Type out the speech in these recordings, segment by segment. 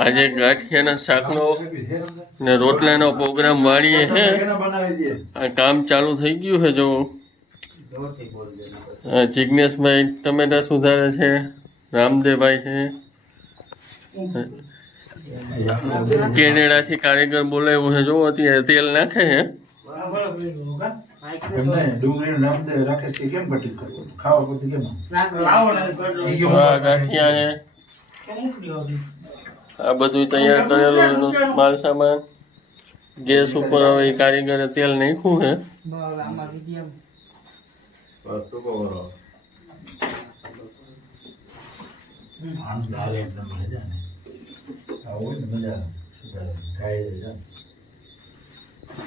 આજે ગાંઠિયાના શાકનો ને રોટલાનો પ્રોગ્રામ વાળીએ છે. આ કામ ચાલુ થઈ ગયું છે. જો જિજ્ઞેશભાઈ ટમેટા સુધારે છે, રામદેવભાઈ છે, કેનેડાથી કારીગર બોલાવ્યું છે. જો અત્યારે તેલ નાખે છે. ગાંઠિયા છે. આ બધું તૈયાર કરેલું એનું માલ સામાન ગેસ ઉપર હવે કારીગરે તેલ નાખ્યું છે.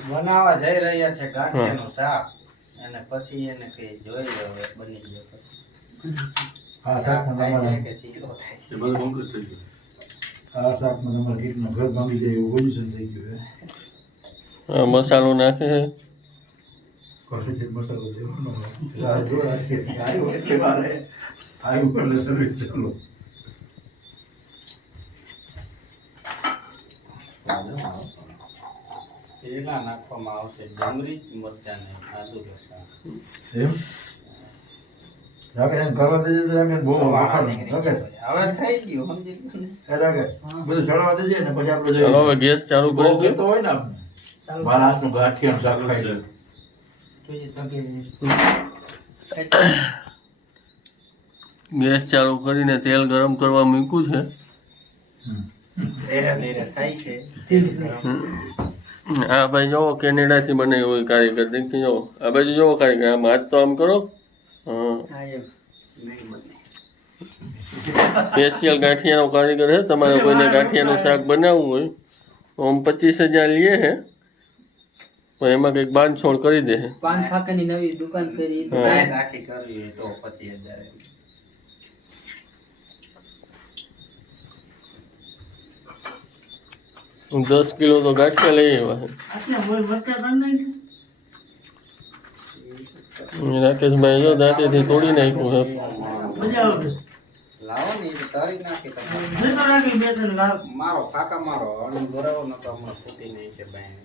બનાવવા જઈ રહ્યા છે ગાંઠિયાનું શાક અને પછી એને કઈ જોઈ લો બની ગયો પછી આ શાકમાં તમારે કે શીરો થાય છે. આ શાકમાં તમારે કીટનો ઘર ભાંગી જાય એવું પોઝિશન થઈ ગયું છે. મસાલો નાખે છે. કોફી મસાલો દેવાનો જો આવ્યો એટલે મારે આવ્યું એટલે સર્વિસ ચાલો. તેલા નાખવામાં આવશે ડુંગળી મરચાં ને આદુ લસણ. એમ રાકેશ કરવા દેજે તો રાકેશ બહુ રાકેશ હવે થઈ ગયું સમજી ગયો ને. એ રાકેશ બધું ચડવા દેજે ને પછી આપણે જોઈએ. ચાલો હવે ગેસ ચાલુ કરી દો. તો હોય ને આપણે મારા હાથનું ગાંઠિયાનું શાક ખાઈ લે. ગેસ ચાલુ કરીને તેલ ગરમ કરવા મૂક્યું છે. ધીરે ધીરે થાય છે. આ ભાઈ જોવો કેનેડાથી બનાવ્યો હોય કારીગર. દેખી જોવો આ બાજુ જોવો કારીગર. આમ હાથ તો આમ કરો. સ્પેશિયલ ગાંઠિયાનો કારીગર છે. તમારે કોઈને ગાંઠિયાનું શાક બનાવવું હોય આમ 25,000 લે છે, પણ એમાં કંઈક બાંધછોડ કરી દે. પાન ફાકાની નવી દુકાન કરી તો રાખી કરવી તો 25,000. 10 કિલો તો ગાંઠિયા લઈ આવ્યા છે. રાકેશભાઈ જો દાંતેથી તોડી નાખ્યું છે. લાવો ને એ તારી નાખી તમે મારો ફાકા મારો અણી બરાવો ન તો હમણાં ફૂટી નહીં છે ભાઈ.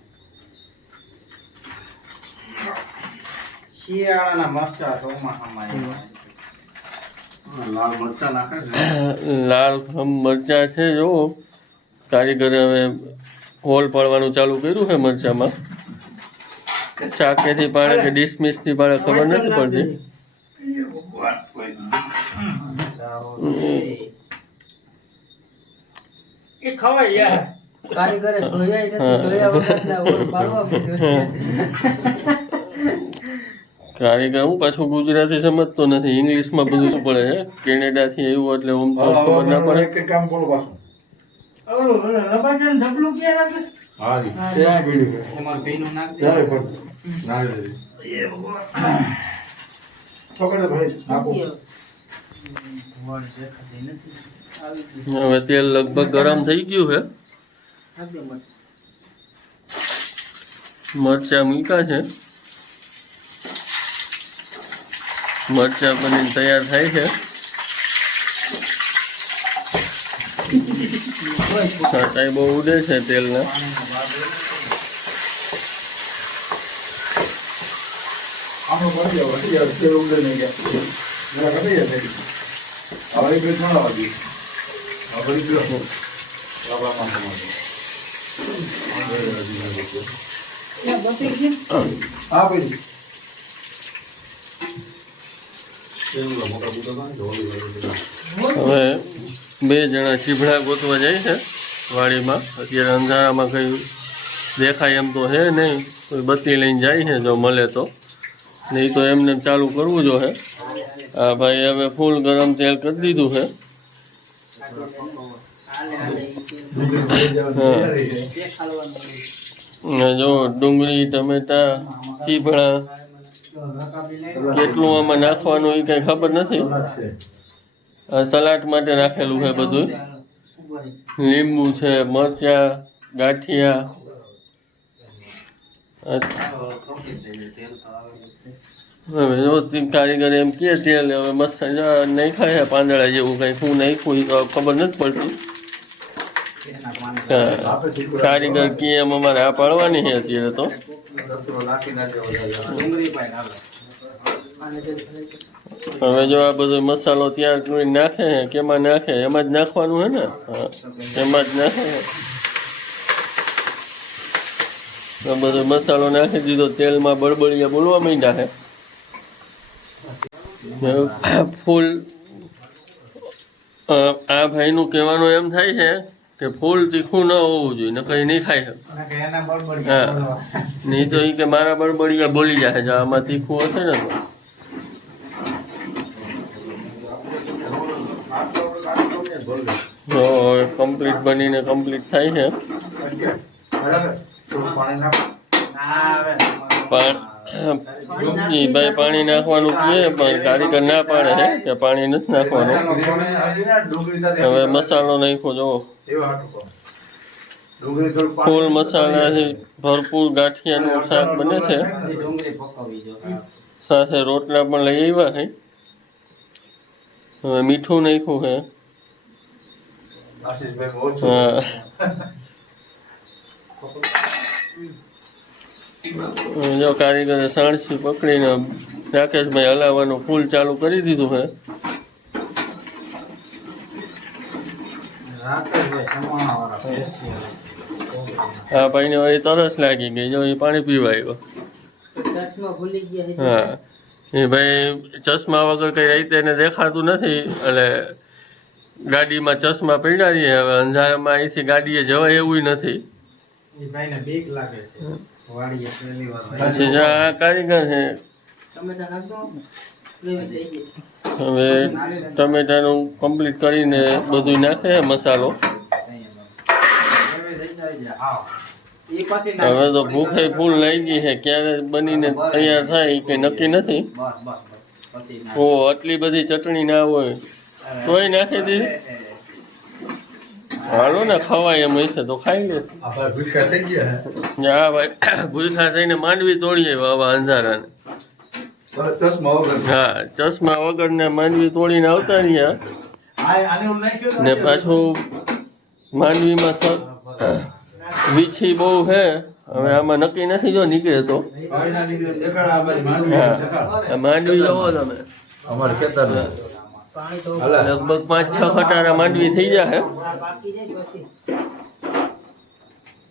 શિયાળાના મરચા ચોમાસામાં લાલ મરચા નાખે છે. લાલ મરચા છે. જો કારીગરે હવે હોલ પાડવાનું ચાલુ કર્યું છે મરચામાં. ચાકેથી પાડે કે ડિસમિસથી પાડે ખબર નથી પડતી. એ ખવાય યાર કારીગરે જોયા નથી જોયા વગરના ઓર પાડવા પડ્યો છે. કારીગર હું પાછું ગુજરાતી સમજતો નથી, ઇંગ્લિશમાં બધું શું પડે છે. કેનેડાથી આવ્યું એટલે આમ તો ખબર ના પડે. એક કામ કરો પાછું. રબાજન ઢબલું ક્યાં લાગે? હા જી ત્યાં પીડ્યું છે. એમાં ભીનું નાખ દે. ત્યારે પર પકડે ભાઈ નાખો. હવે તેલ લગભગ ગરમ થઈ ગયું છે. મરચા મૂક્યા છે. મરચા બનીને તૈયાર થાય છે. છાંટાઈ બહુ ઉડે છે તેલના. આનો પડી જાવ હટી જાવ તેલ ઉડે નહીં ગયા જરા કટી જાય હવે એક મિનિટ ના લાગી આ બધી ગયો બાબા માં હા ભાઈ હવે 2 જણા ચીભડા ગોતવા જાય છે વાડીમાં. અત્યારે અંધારામાં કંઈ દેખાય એમ તો છે નહીં. કોઈ બત્તી લઈને જાય છે જો મળે તો, નહીં તો એમને ચાલુ કરવું જોઈએ. હા ભાઈ હવે ફૂલ ગરમ તેલ કરી દીધું છે. જો ડુંગળી ટમેટા ચીભડા કેટલું આમાં નાખવાનું એ કંઈ ખબર નથી. સલાડ માટે રાખેલું છે બધું. લીંબુ છે, મરચા, ગાંઠિયા. હવે જો કારીગર એમ કે તેલ હવે મસ્ત નહીં ખાય પાંદડા જેવું કંઈ શું નાખ્યું એ ખબર નથી પડતી. એના પાણી હા. કારીગર કે એમ અમારે આ પાડવાની છે અત્યારે તો રસોડો નાખી નાખે વધારે. ડુંગળી પાઈ નાખે. હવે જો આ બધો મસાલો તૈયાર કરી નાખે છે કેમાં નાખે એમાં જ નાખવાનું છે ને હા એમાં જ નાખે આ બધો મસાલો નાખી દીધો તેલમાં બળબડિયા બોલવા માંડ્યા છે ફૂલ આ ભાઈનું કહેવાનું એમ થાય છે કે ફૂલ તીખું ન હોવું જોઈએ ને કંઈ નહીં ખાય એના બળબડી હા નહીં તો એ કે મારા બળબડિયા બોલી જાય જો આમાં તીખું હશે ને તો હવે કમ્પ્લીટ બનીને કમ્પ્લીટ થાય છે બરાબર થોડું પાણી નાખો. એ ભાઈ પાણી નાખવાનું કહે પણ કારીગર ના પાડે છે કે પાણી નથી નાખવાનું ડુંગળી સાથે હવે મસાલો નાખ્યો જો એવા હાટું કહો. ડુંગળી થોડું ફૂલ મસાલાથી ભરપૂર ગાંઠિયાનું શાક બને છે ડુંગળી પકવવી જો સાથે રોટલા પણ લઈ આવ્યા છે હવે મીઠું નાખ્યું છે આશીષભાઈ ઓછું. હા જો કારીગરે સાણસી પકડીને રાકેશભાઈ હલાવવાનું ફૂલ ચાલુ કરી દીધું છે રાકેશભાઈ સમાણાવાળા ફેસિયલ. આ ભાઈને વળી તરસ લાગી ગઈ જો એ પાણી પીવા આવ્યો ચશ્મા ભૂલી ગયા છે. હા એ ભાઈ ચશ્મા વગર કઈ રીતે એને દેખાતું નથી એટલે ગાડીમાં ચશ્મા પડ્યા રહીએ હવે અંધારામાં અહીંથી ગાડીએ જવાય એવું નથી એ ભાઈને બીક લાગે છે વાડીએ પહેલી વાર પછી જો આ કારીગર છે ટમેટા નાખો ગ્રેવી થઈ ગઈ. હવે ટમેટાનું કમ્પ્લીટ કરીને બધું નાખે મસાલો એ પછી હવે તો ભૂખે ફૂલ લાગી ગઈ છે ક્યારે બનીને તૈયાર થાય એ કંઈ નક્કી નથી બસ બસ પછી ઓ આટલી બધી ચટણી ના હોય તોય નાખી દીધી હાલો ને ખવાય એમ હશે તો ખાઈ લે આ ભાઈ ભૂખ્યા થઈ ગયા હે. હા ભાઈ ભૂખા થઈને માંડવી તોડી આવ્યા આવા અંધારાને બરાબર, ચશ્મા વગર. હા ચશ્મા વગર ને માંડવી તોડીને આવતા રહ્યા આને ઓલું નાખ્યું ને પાછું માંડવીમાં વીછી બહુ છે હવે આમાં નક્કી નથી જો નીકળે તો પાણીના લીધે દેખાડા અમારી માંડવી હા દેખાડા. આ માંડવી જોવો તમે અમારે ખેતરના. પાણી તો હાલે. લગભગ 5-6 ખટારા માંડવી થઈ જાય પાકી જાય પછી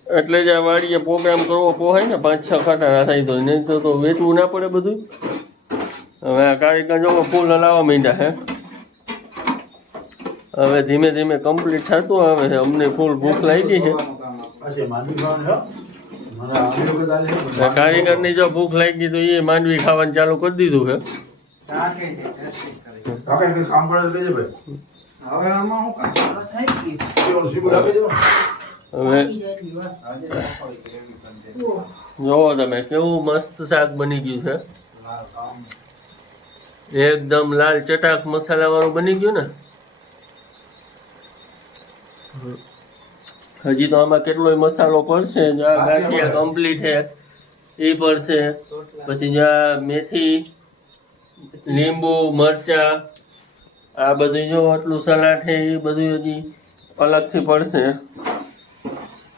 એટલે જ આ વાડીએ પ્રોગ્રામ કરવો પોહાય ને 5-6 ખટારા થાય તો નહીં તો વેચવું ના પડે બધું હવે આ કારીગર જો ફૂલ હલાવવા માંડ્યા હે હવે ધીમે ધીમે કમ્પ્લીટ થતું આવે છે અમને ફૂલ ભૂખ લાગી છે પછી માંડવી ખાવાની હો. મને આંબલી વગર આલે છે. આ કારીગરની જો ભૂખ લાગી તો એ માંડવી ખાવાનું ચાલુ કરી દીધું છે શાકે છે ટેસ્ટિંગ કરી કાકા કંઈ કામ પડે તો કહેજે ભાઈ. હવે આમાં હું કામ થઈ ગઈ. ઓલું સીબુડ આપી દેવો. હવે પાકી જાય એટલી વાર. આજે રાખોડી ગ્રેવી કરી દે જોવો તમે કેવું મસ્ત શાક બની ગયું છે લાલ કામ એકદમ લાલ ચટાક મસાલા વાળું બની ગયું ને હજી તો આમાં કેટલોય મસાલો પડશે જો આ ગાંઠિયા કમ્પ્લીટ છે એ પડશે પછી જો આ મેથી લીંબુ મરચા આ બધું જો આટલું સલાડ છે એ બધું હજી અલગથી પડશે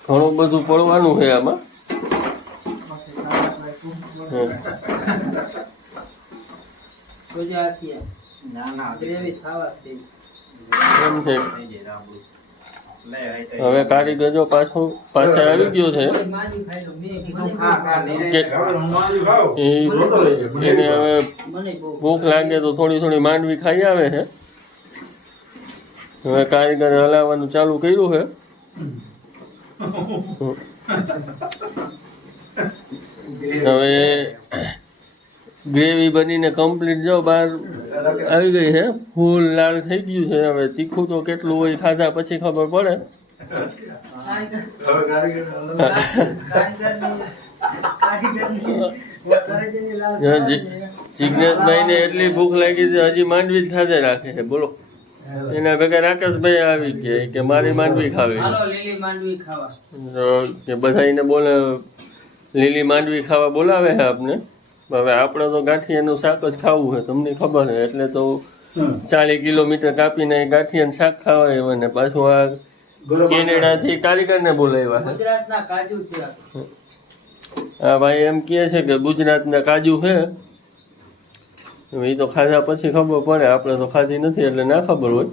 ઘણું બધું પડવાનું છે આમાં હમ. રોજા આખી ના ના ગ્રેવી ખાવા થઈ. એમ છે થઈ જાય રાબડું લે આઈ હવે કારીગર જો પાસે આવી ગયો છે કોઈ માંડી ખાઈ લો મેં તું ખા ખા ને કે હવે હું માંડવી ખાઉં. એ રોતો રહેજે. એને હવે મને બહુ ભૂખ લાગે તો થોડી થોડી માંડવી ખાઈ આવે છે હવે કારીગરે હલાવવાનું ચાલુ કર્યું છે હવે ગ્રેવી બનીને કમ્પ્લીટ જો બહાર આવી ગઈ છે ફૂલ લાલ થઈ ગયું છે હવે તીખું તો કેટલું હોય ખાધા પછી ખબર પડે કારીગર હવે કારીગર કારીગરની લાલ જિજ્ઞેશભાઈને એટલી ભૂખ લાગી છે હજી માંડવી જ ખાધે રાખે છે બોલો એના ભેગા રાકેશભાઈ આવી ગયા કે મારી માંડવી ખાવી હાલો લીલી માંડવી ખાવા. તો કે બધા એને બોલે લીલી માંડવી ખાવા બોલાવે છે આપને હવે આપણે તો ગાંઠિયાનું શાક જ ખાવું છે તમને ખબર છે એટલે તો 40 કિલોમીટર કાપીને ગાંઠિયાનું શાક ખાવાય અને પાછું આ કેનેડાથી કારીગરને બોલાવ્યા છે. ગુજરાતના કાજુ છે આ. આ ભાઈ એમ કહે છે કે ગુજરાતના કાજુ છે. એ તો ખાધા પછી ખબર પડે, આપણે તો ખાધી નથી એટલે ના ખબર હોય.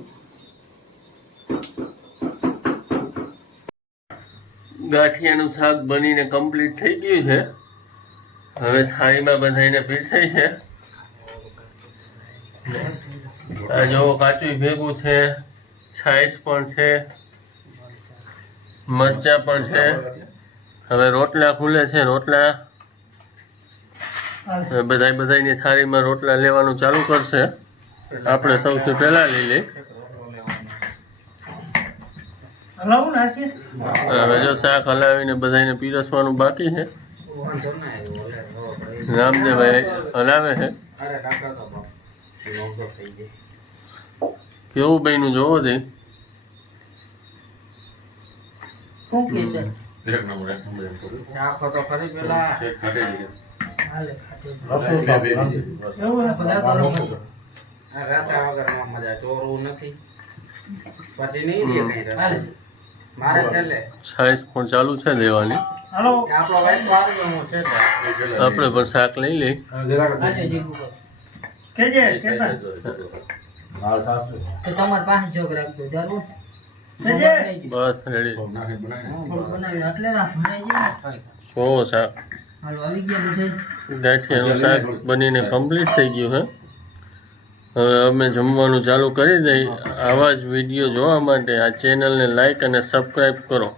ગાંઠિયાનું શાક બનીને કમ્પ્લીટ થઈ ગયું છે. હવે થાળીમાં બધાને પીરસાય છે. આ જો કાચું ભેગું છે, છાશ પણ છે, મરચા પણ છે. હવે રોટલા ખુલે છે. રોટલા બધાની થાળીમાં રોટલા લેવાનું ચાલુ કરશે. આપણે સૌથી પહેલા લઈ લઈએ. હલાવું ને આશી? હવે જો શાક હલાવીને બધાને પીરસવાનું બાકી છે. વાંધો ના આવ્યો, ઓલે ખબર પડી. રામદેવભાઈ હલાવે છે. અરે ટાકા તો બાપ. મોંઘો થઈ ગયો. કેવું બન્યું જોવો દે. શું કે છે? ચાખો તો ખરી પેલા. હાલે ખાતે. રસો સાફ નથી. એવું હે? બધા તો રસો. આ રસા વગર માં મજા ચોરવું નથી. પછી નહીં દે કઈ રસ. હાલે. મારે છેલ્લે છાશ પણ ચાલુ છે દેવાની. હાલો. આપણો ભાઈ વાળ્યો હું છે આપણે પણ શાક લઈ લઈ. આજે જીગું કર. કેજે કેતા લાલ સાસ છે. તો તમાર પાસે જોગ રાખજો જરૂર. બસ રેડી. બનાવી એટલે ના ભરાઈ જાય ને. જોવો શાક. હાલો આવી ગયા બધે. ગાંઠિયાનું શાક બનીને કમ્પ્લીટ થઈ ગયું છે. હવે અમે જમવાનું ચાલુ કરી દઈએ. આવા જ વિડીયો જોવા માટે આ ચેનલને લાઈક અને સબસ્ક્રાઈબ કરો.